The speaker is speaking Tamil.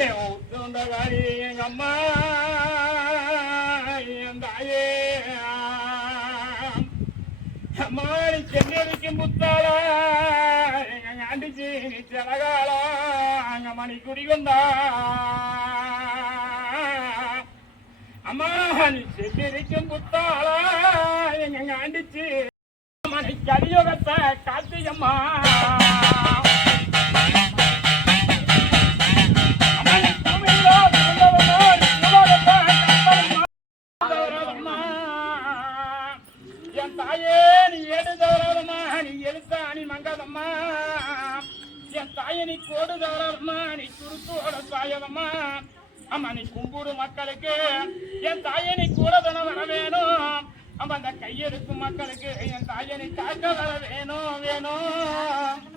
என் உத்தண்டகாரி எங்க அம்மா என் தாயே. அம்மா நீ முத்தாளா எங்க ஆண்டிச்சு நீ அங்க மணி வந்தா. அம்மா நீ எங்க ஆண்டிச்சு மணி காத்தியம்மா தாயே நீ எழுதவரம்மா நீ எழுத்தாணி மங்காதம்மா என் தாயை நீ கோடுதவரம்மா நீ துருத்தோட தாயதம்மா அம்மா நீ கும்பிடு மக்களுக்கு என் தாயை நீ கூட தானே வர வேணும். அம்மா அந்த கையெடுக்கும் மக்களுக்கு என் தாயை நீ காக்க வர வேணும் வேணும்.